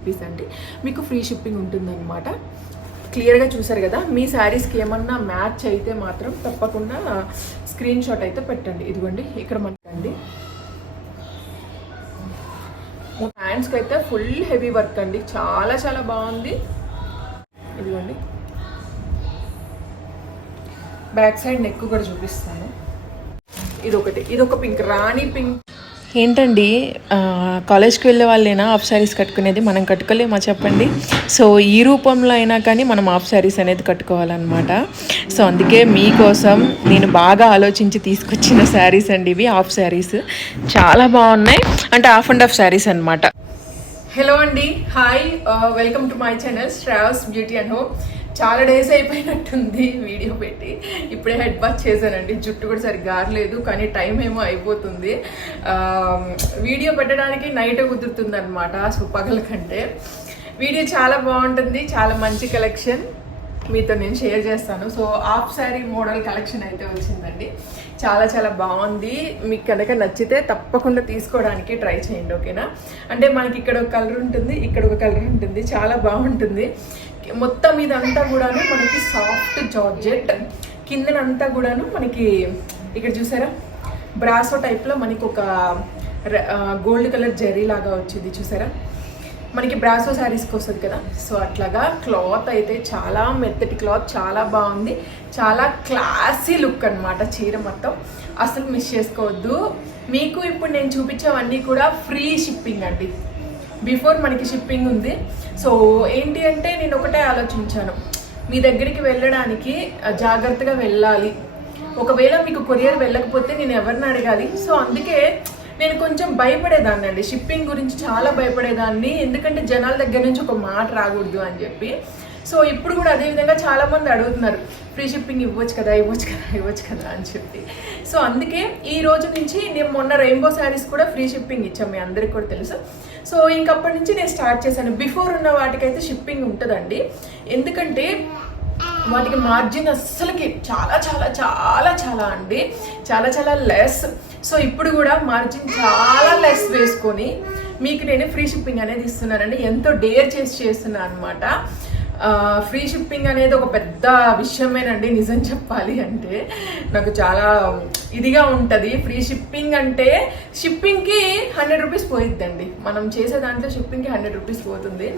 Rupees అండి. మీకు free shipping ఉంటుందన్నమాట. క్లియర్గా చూసారు కదా. మీ శారీస్కి ఏమన్నా మ్యాచ్ అయితే మాత్రం తప్పకుండా స్క్రీన్ షాట్ అయితే పెట్టండి. ఇదిగోండి ఇక్కడ మనకండి హ్యాండ్స్కి అయితే ఫుల్ హెవీ వర్క్ అండి, చాలా చాలా బాగుంది. ఇదిగోండి బ్యాక్ సైడ్ నెక్ కూడా చూపిస్తాను. ఇదొక పింక్, రాణి పింక్. ఏంటండి కాలేజ్కి వెళ్ళే వాళ్ళైనా హాఫ్ శారీస్ కట్టుకునేది, మనం కట్టుకోలేమా చెప్పండి. సో ఈ రూపంలో అయినా కానీ మనం హాఫ్ శారీస్ అనేది కట్టుకోవాలన్నమాట. సో అందుకే మీకోసం నేను బాగా ఆలోచించి తీసుకొచ్చిన శారీస్ అండి ఇవి. హాఫ్ శారీస్ చాలా బాగున్నాయి, అంటే హాఫ్ అండ్ హాఫ్ శారీస్ అనమాట. హలో అండి, hi, welcome to my channel Shravs beauty and home. చాలా డేస్ అయిపోయినట్టుంది వీడియో పెట్టి. ఇప్పుడే హెడ్ బాత్ చేశానండి, జుట్టు కూడా సరిగ్గా ఆరలేదు, కానీ టైం ఏమో అయిపోతుంది. వీడియో పెట్టడానికి నైట్ కుదురుతుంది అనమాట, సో పగల కంటే. వీడియో చాలా బాగుంటుంది, చాలా మంచి కలెక్షన్ మీతో నేను షేర్ చేస్తాను. So half sari model collection అయితే వచ్చిందండి, చాలా చాలా బాగుంది. మీకు కనుక నచ్చితే తప్పకుండా తీసుకోవడానికి ట్రై చేయండి, ఓకేనా. అంటే మనకి ఇక్కడ ఒక కలర్ ఉంటుంది, ఇక్కడ ఒక కలర్ ఉంటుంది, చాలా బాగుంటుంది. మొత్తం ఇదంతా కూడాను మనకి సాఫ్ట్ జార్జెట్, కిందనంతా కూడాను మనకి ఇక్కడ చూసారా బ్రాసో టైప్లో మనకి ఒక గోల్డ్ కలర్ జెరీ లాగా వచ్చింది చూసారా, మనకి బ్రాసో శారీస్కి వస్తుంది కదా. సో అట్లాగా క్లాత్ అయితే చాలా మెత్తటి క్లాత్, చాలా బాగుంది, చాలా క్లాసీ లుక్ అనమాట. చీర మొత్తం అసలు మిస్ చేసుకోవద్దు. మీకు ఇప్పుడు నేను చూపించేవన్నీ కూడా ఫ్రీ షిప్పింగ్ అండి. బిఫోర్ మనకి షిప్పింగ్ ఉంది. సో ఏంటి అంటే నేను ఒకటే ఆలోచించాను, మీ దగ్గరికి వెళ్ళడానికి జాగ్రత్తగా వెళ్ళాలి. ఒకవేళ మీకు కొరియర్ వెళ్ళకపోతే నేను ఎవరిని అడగాలి. సో అందుకే నేను కొంచెం భయపడేదాన్ని అండి, షిప్పింగ్ గురించి చాలా భయపడేదాన్ని, ఎందుకంటే జనాల దగ్గర నుంచి ఒక మాట రాకూడదు అని చెప్పి. సో ఇప్పుడు కూడా అదేవిధంగా చాలామంది అడుగుతున్నారు, ఫ్రీ షిప్పింగ్ ఇవ్వచ్చు కదా అని చెప్పి. సో అందుకే ఈ రోజు నుంచి నేను మొన్న రెయిన్బో శారీస్ కూడా ఫ్రీ షిప్పింగ్ ఇచ్చాం, మీ అందరికీ కూడా తెలుసు. సో ఇంకప్పటి నుంచి నేను స్టార్ట్ చేశాను. బిఫోర్ ఉన్న వాటికైతే షిప్పింగ్ ఉంటుందండి, ఎందుకంటే వాటికి మార్జిన్ అస్సలకి చాలా చాలా చాలా చాలా అండి, చాలా చాలా లెస్. సో ఇప్పుడు కూడా మార్జిన్ చాలా లెస్ వేసుకొని మీకు నేను ఫ్రీ షిప్పింగ్ అనేది ఇస్తున్నానండి. ఎంతో డేర్ చేసి చేస్తున్నాను అనమాట. ఫ్రీ షిప్పింగ్ అనేది ఒక పెద్ద విషయమేనండి, నిజం చెప్పాలి అంటే నాకు చాలా ఇదిగా ఉంటుంది. ఫ్రీ షిప్పింగ్ అంటే షిప్పింగ్కి 100 రూపీస్ పోయిద్దండి, మనం చేసే దాంట్లో షిప్పింగ్కి 100 రూపీస్ పోతుంది.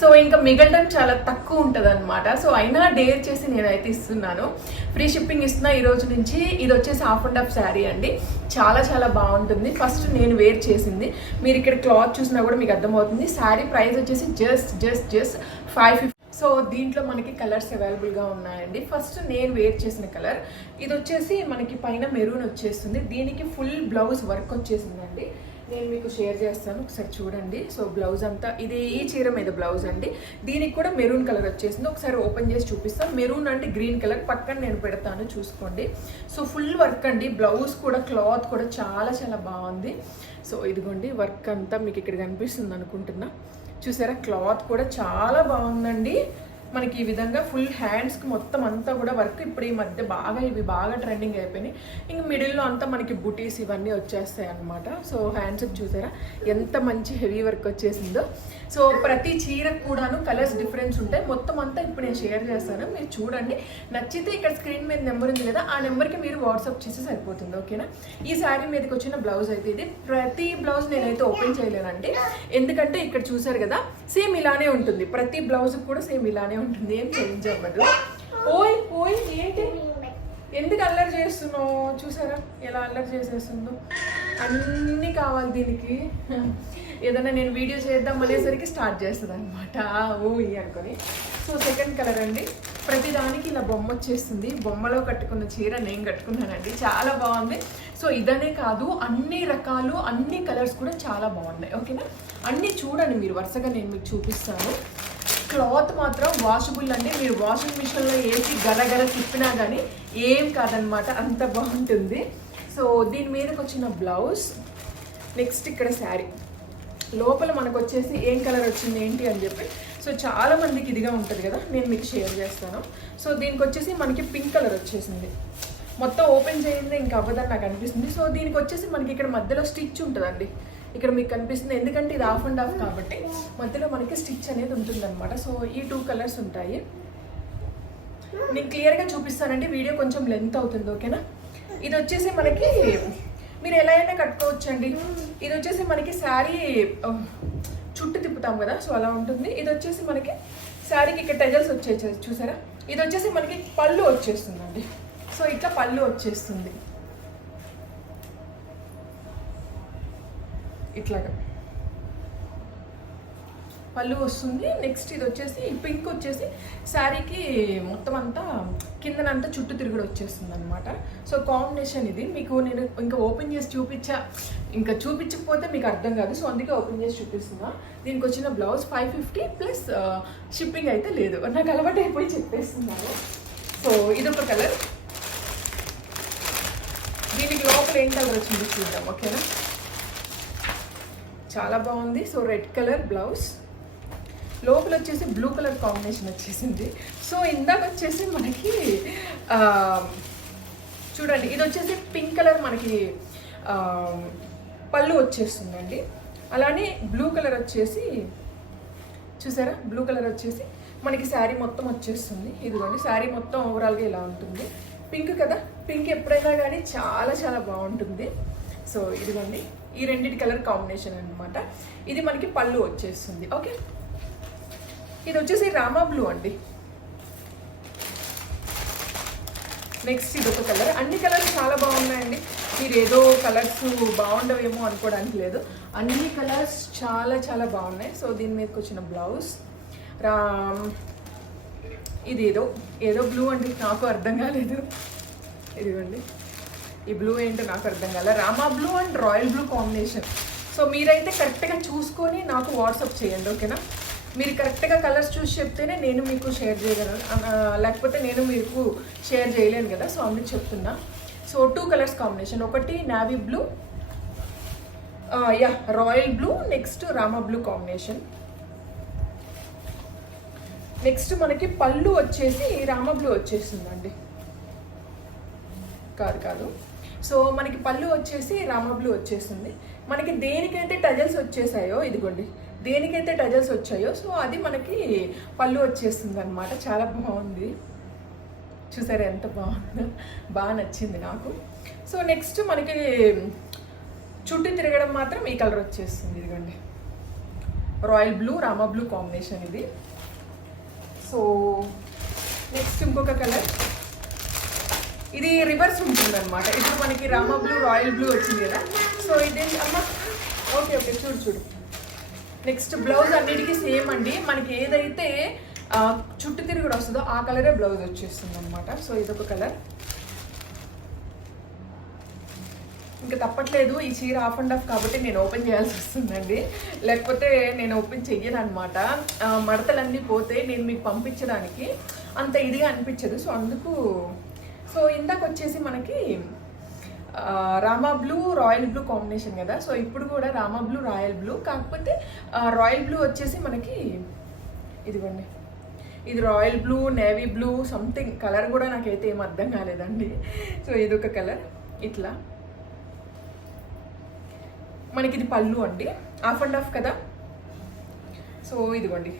సో ఇంకా మిగలడం చాలా తక్కువ ఉంటుంది అనమాట. సో అయినా డేర్ చేసి నేనైతే ఇస్తున్నాను, ఫ్రీ షిప్పింగ్ ఇస్తున్నా ఈ రోజు నుంచి. ఇది వచ్చేసి హాఫ్ అండ్ హాఫ్ శారీ అండి, చాలా చాలా బాగుంటుంది. ఫస్ట్ నేను వేర్ చేసింది, మీరు ఇక్కడ క్లాత్ చూసినా కూడా మీకు అర్థమవుతుంది. శారీ ప్రైస్ వచ్చేసి జస్ట్ 550. సో దీంట్లో మనకి కలర్స్ అవైలబుల్గా ఉన్నాయండి. ఫస్ట్ నేను వేర్ చేసిన కలర్ ఇది వచ్చేసి మనకి పైన మెరూన్ వచ్చేస్తుంది, దీనికి ఫుల్ బ్లౌజ్ వర్క్ వచ్చేసిందండి. నేను మీకు షేర్ చేస్తాను, ఒకసారి చూడండి. సో బ్లౌజ్ అంతా ఇది ఈ చీర మీద బ్లౌజ్ అండి, దీనికి కూడా మెరూన్ కలర్ వచ్చేసింది. ఒకసారి ఓపెన్ చేసి చూపిస్తాను. మెరూన్ అంటే గ్రీన్ కలర్, పక్కన నేను పెడతాను చూసుకోండి. సో ఫుల్ వర్క్ అండి, బ్లౌజ్ కూడా క్లాత్ కూడా చాలా చాలా బాగుంది. సో ఇదిగోండి వర్క్ అంతా మీకు ఇక్కడ కనిపిస్తుంది అనుకుంటున్నా, చూసారా. క్లాత్ కూడా చాలా బాగుందండి. మనకి ఈ విధంగా ఫుల్ హ్యాండ్స్కి మొత్తం అంతా కూడా వర్క్. ఇప్పుడు ఈ మధ్య ఇవి బాగా ట్రెండింగ్ అయిపోయినాయి. ఇంక మిడిల్లో అంతా మనకి బుటీస్ ఇవన్నీ వచ్చేస్తాయి అనమాట. సో హ్యాండ్స్కి చూసారా ఎంత మంచి హెవీ వర్క్ వచ్చేసిందో. సో ప్రతి చీరకు కూడాను కలర్స్ డిఫరెన్స్ ఉంటాయి. మొత్తం అంతా ఇప్పుడు నేను షేర్ చేస్తాను, మీరు చూడండి. నచ్చితే ఇక్కడ స్క్రీన్ మీద నెంబర్ ఉంది కదా, ఆ నెంబర్కి మీరు వాట్సాప్ చేస్తే సరిపోతుంది, ఓకేనా. ఈ శారీ మీదకి వచ్చిన బ్లౌజ్ అయితే ఇది. ప్రతి బ్లౌజ్ నేనైతే ఓపెన్ చేయలేనండి, ఎందుకంటే ఇక్కడ చూసారు కదా సేమ్ ఇలానే ఉంటుంది. ప్రతి బ్లౌజ్ కూడా సేమ్ ఇలానే ఉంటుంది, ఏం చేంజ్ అవ్వదు. ఓయ్ ఏంటి, ఎందుకు అల్లరి చేస్తున్నావు, చూసారా ఎలా అల్లరి చేసేస్తుందో. అన్నీ కావాలి దీనికి, ఏదైనా నేను వీడియో చేద్దాం అనేసరికి స్టార్ట్ చేస్తుంది అనమాట అనుకొని. సో సెకండ్ కలర్ అండి, ప్రతిదానికి ఇలా బొమ్మ వచ్చేస్తుంది. బొమ్మలో కట్టుకున్న చీర నేను కట్టుకున్నానండి, చాలా బాగుంది. సో ఇదనే కాదు, అన్ని రకాలు అన్ని కలర్స్ కూడా చాలా బాగున్నాయి, ఓకేనా. అన్నీ చూడండి మీరు వరుసగా, నేను మీకు చూపిస్తాను. క్లాత్ మాత్రం వాషబుల్ అండి, మీరు వాషింగ్ మిషన్లో వేసి గలగల తిప్పినా కానీ ఏం కాదనమాట, అంత బాగుంటుంది. సో దీని మీదకి వచ్చిన బ్లౌజ్, నెక్స్ట్ ఇక్కడ శారీ లోపల మనకు వచ్చేసి ఏం కలర్ వచ్చింది ఏంటి అని చెప్పి. సో చాలా మందికి ఇదిగా ఉంటుంది కదా, నేను మీకు షేర్ చేస్తాను. సో దీనికి వచ్చేసి మనకి పింక్ కలర్ వచ్చేసింది. మొత్తం ఓపెన్ చేయండి ఇంకా అవ్వదని నాకు అనిపిస్తుంది. సో దీనికి వచ్చేసి మనకి ఇక్కడ మధ్యలో స్టిచ్ ఉంటుందండి, ఇక్కడ మీకు కనిపిస్తుంది, ఎందుకంటే ఇది ఆఫ్ అండ్ ఆఫ్ కాబట్టి మధ్యలో మనకి స్టిచ్ అనేది ఉంటుందన్నమాట. సో ఈ 2 కలర్స్ ఉంటాయి. నేను క్లియర్గా చూపిస్తానండి, వీడియో కొంచెం లెంత్ అవుతుంది, ఓకేనా. ఇది వచ్చేసి మనకి మీరు ఎలా అయినా కట్టుకోవచ్చండి. ఇది వచ్చేసి మనకి శారీ చుట్టూ తిప్పుతాం కదా, సో అలా ఉంటుంది. ఇది వచ్చేసి మనకి శారీకి ఇక్కడ టెజల్స్ వచ్చేసి చూసారా. ఇది వచ్చేసి మనకి పళ్ళు వచ్చేస్తుందండి. సో ఇట్లా పళ్ళు వచ్చేస్తుంది ఇట్లాగా పళ్ళు వస్తుంది. నెక్స్ట్ ఇది వచ్చేసి పింక్ వచ్చేసి శారీకి మొత్తం అంతా కిందనంతా చుట్టూ తిరుగుడు వచ్చేస్తుంది అనమాట. సో కాంబినేషన్ ఇది. మీకు నేను ఇంకా ఓపెన్ చేసి చూపించకపోతే మీకు అర్థం కాదు. సో అందుకే ఓపెన్ చేసి చూపిస్తున్నా. దీనికి వచ్చిన బ్లౌజ్ 550 ప్లస్ షిప్పింగ్ అయితే లేదు, నాకు అలవాటు అయిపోయి చెప్పేస్తున్నాను. సో ఇదొక కలర్. దీనికి లోపల ఏం కలర్ వచ్చింది చూద్దాం, ఓకేనా. చాలా బాగుంది. సో రెడ్ కలర్ బ్లౌజ్, లోపల వచ్చేసి బ్లూ కలర్ కాంబినేషన్ వచ్చేసింది. సో ఇందాక వచ్చేసి మనకి చూడండి, ఇది వచ్చేసి పింక్ కలర్ మనకి పళ్ళు వచ్చేస్తుందండి. అలానే బ్లూ కలర్ వచ్చేసి చూసారా, బ్లూ కలర్ వచ్చేసి మనకి శారీ మొత్తం వచ్చేస్తుంది. ఇదిగోండి శారీ మొత్తం ఓవరాల్గా ఇలా ఉంటుంది. పింక్ కదా, పింక్ ఎప్పుడైనా కానీ చాలా చాలా బాగుంటుంది. సో ఇదిగోండి ఈ రెండింటి కలర్ కాంబినేషన్ అనమాట. ఇది మనకి పళ్ళు వచ్చేస్తుంది, ఓకే. ఇది వచ్చేసి రామా బ్లూ అండి. నెక్స్ట్ ఇది ఒక కలర్. అన్ని కలర్స్ చాలా బాగున్నాయండి. మీరు ఏదో కలర్స్ బాగుండవేమో అనుకోవడానికి లేదు, అన్ని కలర్స్ చాలా చాలా బాగున్నాయి. సో దీని మీదకి వచ్చిన బ్లౌజ్ ఇది ఏదో బ్లూ అండి, నాకు అర్థం కాలేదు. ఇదిగోండి ఈ బ్లూ ఏంటో నాకు అర్థం కాలేదు. Rama blue and royal blue combination. So మీరైతే కరెక్ట్గా చూసుకొని నాకు వాట్సాప్ చేయండి, ఓకేనా. మీరు కరెక్ట్గా కలర్స్ చూసి చెప్తేనే నేను మీకు షేర్ చేయగలను, లేకపోతే నేను మీకు షేర్ చేయలేను కదా. సో అందుకు చెప్తున్నా. సో 2 కలర్స్ కాంబినేషన్, ఒకటి navy blue, royal blue, next Rama blue combination. Next మనకి పళ్ళు వచ్చేసి రామా బ్లూ వచ్చేస్తుందండి. కాదు సో మనకి పళ్ళు వచ్చేసి రామా బ్లూ వచ్చేస్తుంది. మనకి దేనికైతే టజల్స్ వచ్చేసాయో, ఇదిగోండి దేనికైతే టజల్స్ వచ్చాయో సో అది మనకి పళ్ళు వచ్చేస్తుంది అనమాట. చాలా బాగుంది, చూసారా ఎంత బాగుందో, బాగా నచ్చింది నాకు. సో నెక్స్ట్ మనకి చుట్టూ తిరగడం మాత్రం ఈ కలర్ వచ్చేస్తుంది. ఇదిగోండి royal blue Rama blue combination ఇది. సో నెక్స్ట్ ఇంకొక కలర్, ఇది రివర్స్ ఉంటుంది అనమాట. ఇప్పుడు మనకి రామా బ్లూ రాయల్ బ్లూ వచ్చింది కదా. సో ఇదే అమ్మ, ఓకే చూడు. నెక్స్ట్ బ్లౌజ్ అన్నిటికీ సేమ్ అండి. మనకి ఏదైతే చుట్టూ తిరుగుడు వస్తుందో ఆ కలరే బ్లౌజ్ వచ్చేస్తుంది అనమాట. సో ఇదొక కలర్. ఇంకా తప్పట్లేదు, ఈ చీర ఆఫ్ అండ్ ఆఫ్ కాబట్టి నేను ఓపెన్ చేయాల్సి వస్తుందండి, లేకపోతే నేను ఓపెన్ చెయ్యను అనమాట. మడతలన్నీ పోతే నేను మీకు పంపించడానికి అంత ఇదిగా అనిపించదు. సో అందుకు సో ఇందాక వచ్చేసి మనకి Rama blue royal blue combination కదా. సో ఇప్పుడు కూడా రామా బ్లూ రాయల్ బ్లూ, కాకపోతే రాయల్ బ్లూ వచ్చేసి మనకి ఇదిగోండి ఇది royal blue navy blue something colour కూడా నాకైతే ఏం అర్థం కాలేదండి. సో ఇదొక కలర్. ఇట్లా మనకి ఇది పళ్ళు అండి, ఆఫ్ అండ్ ఆఫ్ కదా. సో ఇదిగోండి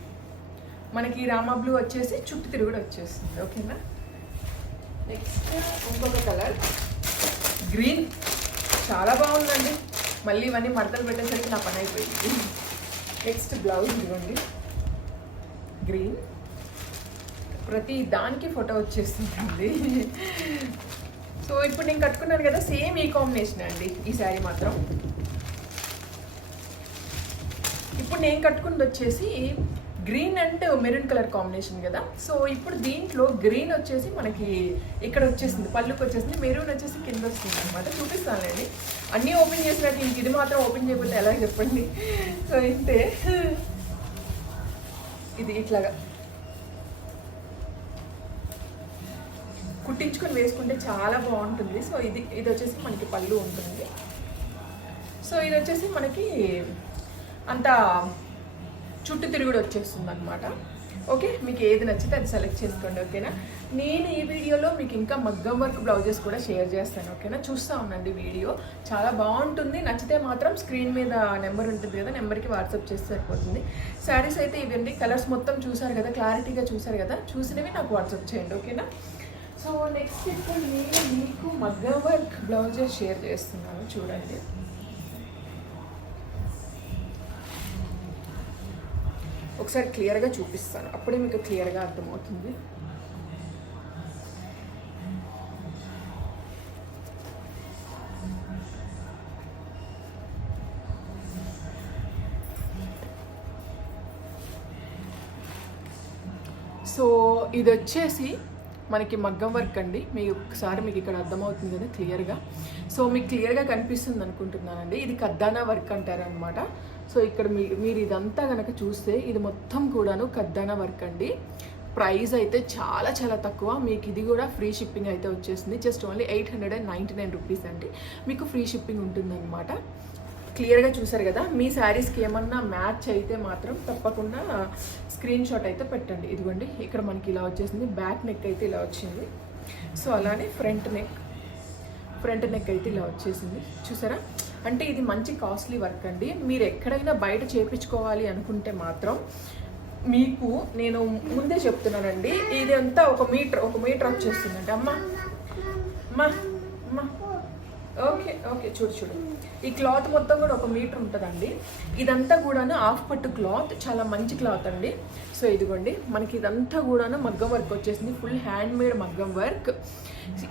మనకి రామా బ్లూ వచ్చేసి చుట్టూ తిరుగుడు వచ్చేస్తుంది, ఓకేనా. నెక్స్ట్ ఇంకొక కలర్ గ్రీన్, చాలా బాగుందండి. మళ్ళీ ఇవన్నీ మడతలు పెట్టేసరికి నా పని అయిపోయింది. నెక్స్ట్ బ్లౌజ్ ఇవ్వండి గ్రీన్, ప్రతి దానికి ఫోటో వచ్చేస్తుంది. సో ఇప్పుడు నేను కట్టుకున్నాను కదా, సేమ్ ఈ కాంబినేషన్ అండి ఈ శారీ మాత్రం. ఇప్పుడు నేను కట్టుకున్నది వచ్చేసి green and maroon colour combination కదా. సో ఇప్పుడు దీంట్లో గ్రీన్ వచ్చేసి మనకి ఇక్కడ వచ్చేసింది, పళ్ళుకి వచ్చేసింది. మెరూన్ వచ్చేసి కింద వస్తుంది అనమాట. చూపిస్తానండి, అన్నీ ఓపెన్ చేసినట్టు ఇంక ఇది మాత్రం ఓపెన్ చేయకపోతే ఎలా చెప్పండి. సో ఇంతే, ఇది ఇట్లాగా కుట్టించుకొని వేసుకుంటే చాలా బాగుంటుంది. సో ఇది వచ్చేసి మనకి పళ్ళు ఉంటుంది. సో ఇది వచ్చేసి మనకి అంత చుట్టూ తిరుగుడు వచ్చేస్తుంది అనమాట. ఓకే, మీకు ఏది నచ్చితే అది సెలెక్ట్ చేసుకోండి. ఓకేనా, నేను ఈ వీడియోలో మీకు ఇంకా మగ్గం వర్క్ బ్లౌజెస్ కూడా షేర్ చేస్తాను. ఓకేనా, చూస్తూ ఉండండి వీడియో, చాలా బాగుంటుంది. నచ్చితే మాత్రం స్క్రీన్ మీద నెంబర్ ఉంటుంది కదా, నెంబర్కి వాట్సాప్ చేస్తే సరిపోతుంది. శారీస్ అయితే ఇవన్నీ కలర్స్ మొత్తం చూసారు కదా, క్లారిటీగా చూసారు కదా, చూసినవి నాకు వాట్సాప్ చేయండి. ఓకేనా, సో నెక్స్ట్ ఇప్పుడు నేను మీకు మగ్గం వర్క్ బ్లౌజెస్ షేర్ చేస్తున్నాను. చూడండి, ఒకసారి క్లియర్గా చూపిస్తాను, అప్పుడే మీకు క్లియర్గా అర్థమవుతుంది. సో ఇది వచ్చేసి మనకి మగ్గం వర్క్ అండి. మీకు ఒకసారి మీకు ఇక్కడ అర్థమవుతుంది కదా క్లియర్గా. సో మీకు క్లియర్గా కనిపిస్తుంది అనుకుంటున్నానండి. ఇది కద్దానా వర్క్ అంటారు అనమాట. సో ఇక్కడ మీరు ఇదంతా కనుక చూస్తే ఇది మొత్తం కూడాను కద్దానా వర్క్ అండి. ప్రైస్ అయితే చాలా చాలా తక్కువ. మీకు ఇది కూడా ఫ్రీ షిప్పింగ్ అయితే వచ్చేసింది. జస్ట్ ఓన్లీ 899 రూపీస్ అండి. మీకు ఫ్రీ షిప్పింగ్ ఉంటుందన్నమాట. క్లియర్గా చూసారు కదా. మీ శారీస్కి ఏమన్నా మ్యాచ్ అయితే మాత్రం తప్పకుండా స్క్రీన్ షాట్ అయితే పెట్టండి. ఇదిగోండి, ఇక్కడ మనకి ఇలా వచ్చేసింది. బ్యాక్ నెక్ అయితే ఇలా వచ్చింది. సో అలానే ఫ్రంట్ నెక్ అయితే ఇలా వచ్చేసింది. చూసారా, అంటే ఇది మంచి కాస్ట్లీ వర్క్ అండి. మీరు ఎక్కడైనా బయట చేయించుకోవాలి అనుకుంటే మాత్రం మీకు నేను ముందే చెప్తున్నానండి, ఇది అంతా ఒక మీటర్ వచ్చేస్తుందండి. అమ్మా ఓకే ఓకే, చూడు ఈ క్లాత్ మొత్తం కూడా 1 మీటర్ ఉంటుందండి. ఇదంతా కూడాను హాఫ్ పట్టు క్లాత్, చాలా మంచి క్లాత్ అండి. సో ఇదిగోండి, మనకి ఇదంతా కూడాను మగ్గం వర్క్ వచ్చేసింది. ఫుల్ హ్యాండ్ మేడ్ మగ్గం వర్క్.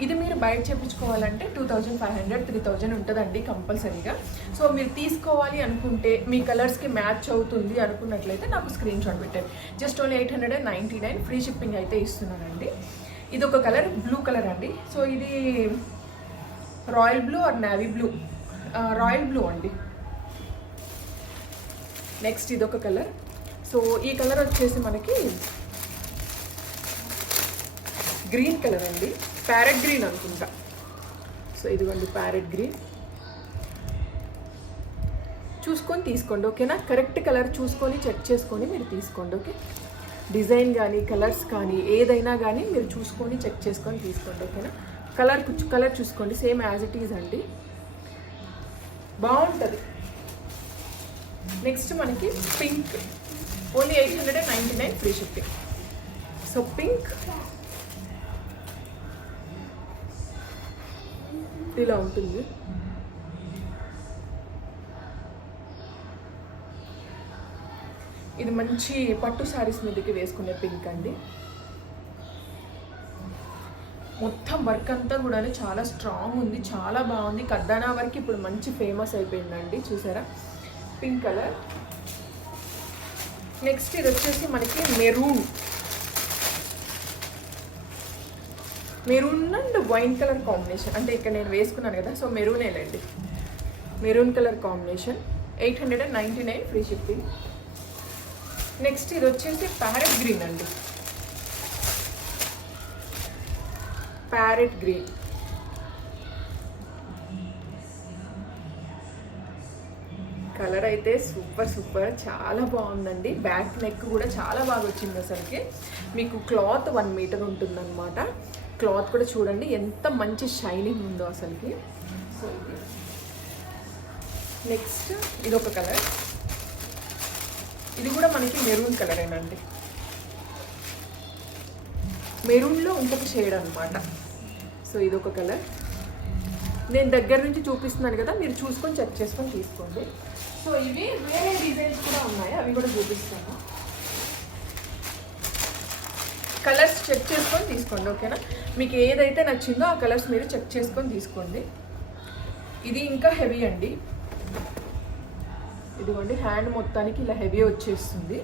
ఇది మీరు బయట చేయించుకోవాలంటే 2500 3000 ఉంటుందండి కంపల్సరీగా. సో మీరు తీసుకోవాలి అనుకుంటే మీ కలర్స్కి మ్యాచ్ అవుతుంది అనుకున్నట్లయితే నాకు స్క్రీన్ షాట్ పెట్టండి. జస్ట్ ఓన్లీ 899 ఫ్రీ షిప్పింగ్ అయితే ఇస్తున్నానండి. ఇది ఒక కలర్, బ్లూ కలర్ అండి. సో ఇది royal blue or navy blue, royal blue అండి. నెక్స్ట్ ఇదొక కలర్. సో ఈ కలర్ వచ్చేసి మనకి గ్రీన్ కలర్ అండి, ప్యారెట్ గ్రీన్ అనుకుంటా. సో ఇదిగోండి ప్యారెట్ గ్రీన్. చూసుకొని తీసుకోండి. ఓకేనా, కరెక్ట్ కలర్ చూసుకొని చెక్ చేసుకొని మీరు తీసుకోండి. ఓకే, డిజైన్ కానీ కలర్స్ కానీ ఏదైనా కానీ మీరు చూసుకొని చెక్ చేసుకొని తీసుకోండి. ఓకేనా, కలర్ చూసుకోండి, సేమ్ యాజ్ ఇట్ ఈజ్ అండి, బాగుంటుంది. నెక్స్ట్ మనకి pink, only 899 free shipping. So pink ఇలా ఉంటుంది. ఇది మంచి పట్టు శారీస్ మీదకి వేసుకునే పింక్ అండి. మొత్తం వర్క్ అంతా కూడా చాలా స్ట్రాంగ్ ఉంది, చాలా బాగుంది. కద్దానా వర్క్ ఇప్పుడు మంచి ఫేమస్ అయిపోయిందండి. చూసారా, పింక్ కలర్. నెక్స్ట్ ఇది వచ్చేసి మనకి maroon and wine colour combination. అంటే ఇక్కడ నేను వేసుకున్నాను కదా, సో మెరూనేనండి, maroon colour combination. 899 free shipping. Next ఇది వచ్చేసి ప్యారెట్ గ్రీన్ అండి, ప్యారెట్ గ్రీన్. కలర్ అయితే సూపర్ చాలా బాగుందండి. బ్యాక్ నెక్ కూడా చాలా బాగా వచ్చింది. అసలుకి మీకు క్లాత్ 1 మీటర్ ఉంటుందన్నమాట. క్లాత్ కూడా చూడండి ఎంత మంచి షైనింగ్ ఉందో అసలుకి. సో ఇది నెక్స్ట్ ఇదొక కలర్. ఇది కూడా మనకి మెరూన్ కలరేనండి, మెరూన్లో ఇంకొక షేడ్ అనమాట. సో ఇదొక కలర్. నేను దగ్గర నుంచి చూపిస్తున్నాను కదా, మీరు చూసుకొని చెక్ చేసుకొని తీసుకోండి. సో ఇవి వేరే డిజైన్స్ కూడా ఉన్నాయి, అవి కూడా చూపిస్తాను. కలర్స్ చెక్ చేసుకొని తీసుకోండి. ఓకేనా, మీకు ఏదైతే నచ్చిందో ఆ కలర్స్ మీరు చెక్ చేసుకొని తీసుకోండి. ఇది ఇంకా హెవీ అండి. ఇదిగోండి, హ్యాండ్ మొత్తానికి ఇలా హెవీ వచ్చేస్తుంది.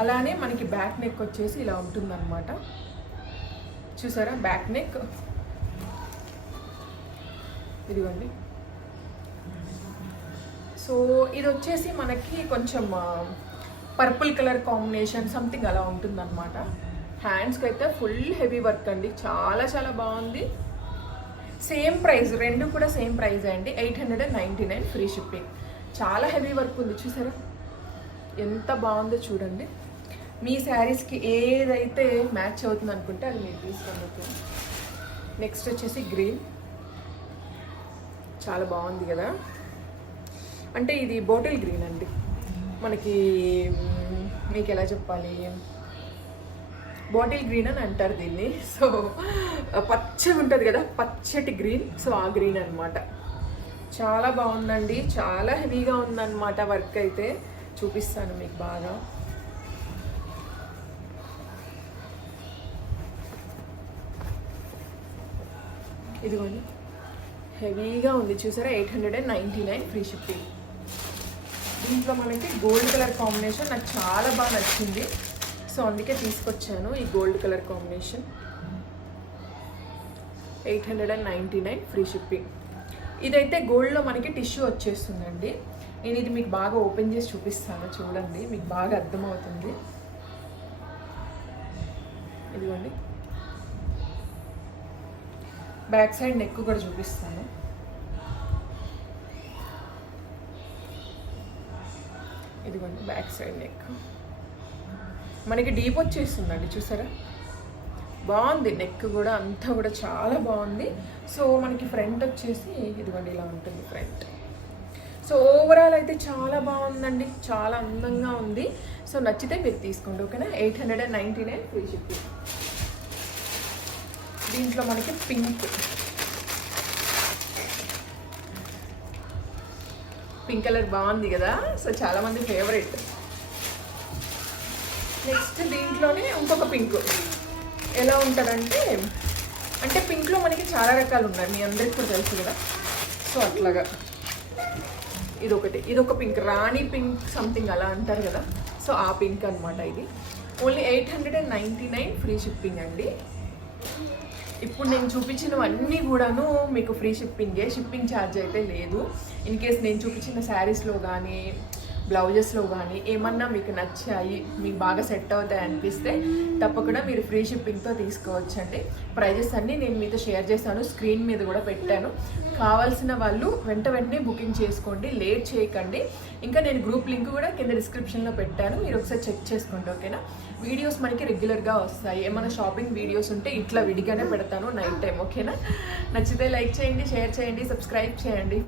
అలానే మనకి బ్యాక్ నెక్ వచ్చేసి ఇలా ఉంటుందన్నమాట. చూసారా, బ్యాక్ నెక్ ఇదిగోండి. సో ఇది వచ్చేసి మనకి కొంచెం పర్పుల్ కలర్ కాంబినేషన్ సంథింగ్ అలా ఉంటుందన్నమాట. హ్యాండ్స్కి అయితే ఫుల్ హెవీ వర్క్ అండి, చాలా చాలా బాగుంది. సేమ్ ప్రైస్, రెండు కూడా సేమ్ ప్రైస్ అండి, 899 ఫ్రీ షిప్పింగ్. చాలా హెవీ వర్క్ ఉంది చూసారా, ఎంత బాగుందో చూడండి. మీ శారీస్కి ఏదైతే మ్యాచ్ అవుతుంది అనుకుంటే అది మీరు తీసుకోండి. నెక్స్ట్ వచ్చేసి గ్రీన్, చాలా బాగుంది కదా. అంటే ఇది బాటిల్ గ్రీన్ అండి, మనకి మీకు ఎలా చెప్పాలి, బాటిల్ గ్రీన్ అని అంటారు దీన్ని. సో పచ్చగా ఉంటుంది కదా, పచ్చటి గ్రీన్. సో ఆ గ్రీన్ అనమాట. చాలా బాగుందండి, చాలా హెవీగా ఉందన్నమాట. వర్క్ అయితే చూపిస్తాను మీకు బాగా. ఇదిగోండి, హెవీగా ఉంది చూసారా. 899 ఫ్రీ షిప్పింగ్. దీంట్లో మనకి గోల్డ్ కలర్ కాంబినేషన్ నాకు చాలా బాగా నచ్చింది. సో అందుకే తీసుకొచ్చాను ఈ gold colour combination. 899 free shipping. ఇదైతే గోల్డ్లో మనకి టిష్యూ వచ్చేస్తుందండి. నేను ఇది మీకు బాగా ఓపెన్ చేసి చూపిస్తాను, చూడండి, మీకు బాగా అర్థమవుతుంది. ఇదిగోండి, బ్యాక్ సైడ్ నెక్ కూడా చూపిస్తాను. ఇదిగోండి బ్యాక్ సైడ్ నెక్ మనకి డీప్ వచ్చేస్తుందండి, చూసారా. బాగుంది నెక్ కూడా, అంతా కూడా చాలా బాగుంది. సో మనకి ఫ్రంట్ వచ్చేసి ఇదిగోండి ఇలా ఉంటుంది ఫ్రంట్. సో ఓవరాల్ అయితే చాలా బాగుందండి, చాలా అందంగా ఉంది. సో నచ్చితే మీరు తీసుకోండి, ఓకేనా. 899 ఫ్రీ షిప్పింగ్. దీంట్లో మనకి పింక్ కలర్ బాగుంది కదా. సో చాలామంది ఫేవరెట్. నెక్స్ట్ దీంట్లోనే ఇంకొక పింక్ ఎలా ఉంటుందంటే, అంటే పింక్లో మనకి చాలా రకాలు ఉన్నాయి, మీ అందరికి కూడా తెలుసు కదా. సో అట్లాగా ఇదొక పింక్, రాణి పింక్ సంథింగ్ అలా అంటారు కదా. సో ఆ పింక్ అనమాట. ఇది ఓన్లీ 899 ఫ్రీ షిప్పింగ్ అండి. ఇప్పుడు నేను చూపించినవన్నీ కూడాను మీకు ఫ్రీ షిప్పింగే, షిప్పింగ్ ఛార్జ్ అయితే లేదు. ఇన్ కేస్ నేను చూపించిన శారీస్లో కానీ బ్లౌజెస్లో కానీ ఏమన్నా మీకు నచ్చాయి, మీకు బాగా సెట్ అవుతాయి అనిపిస్తే తప్పకుండా మీరు ఫ్రీ షిప్పింగ్తో తీసుకోవచ్చండి. ప్రైజెస్ అన్నీ నేను మీతో షేర్ చేశాను, స్క్రీన్ మీద కూడా పెట్టాను. కావాల్సిన వాళ్ళు వెంటనే బుకింగ్ చేసుకోండి, లేట్ చేయకండి. ఇంకా నేను గ్రూప్ లింక్ కూడా కింద డిస్క్రిప్షన్లో పెట్టాను, మీరు ఒకసారి చెక్ చేసుకోండి, ఓకేనా. వీడియోస్ మనకి రెగ్యులర్గా వస్తాయి. ఏమైనా షాపింగ్ వీడియోస్ ఉంటే ఇట్లా విడిగానే పెడతాను నైట్ టైం, ఓకేనా. నచ్చితే లైక్ చేయండి, షేర్ చేయండి, సబ్స్క్రైబ్ చేయండి.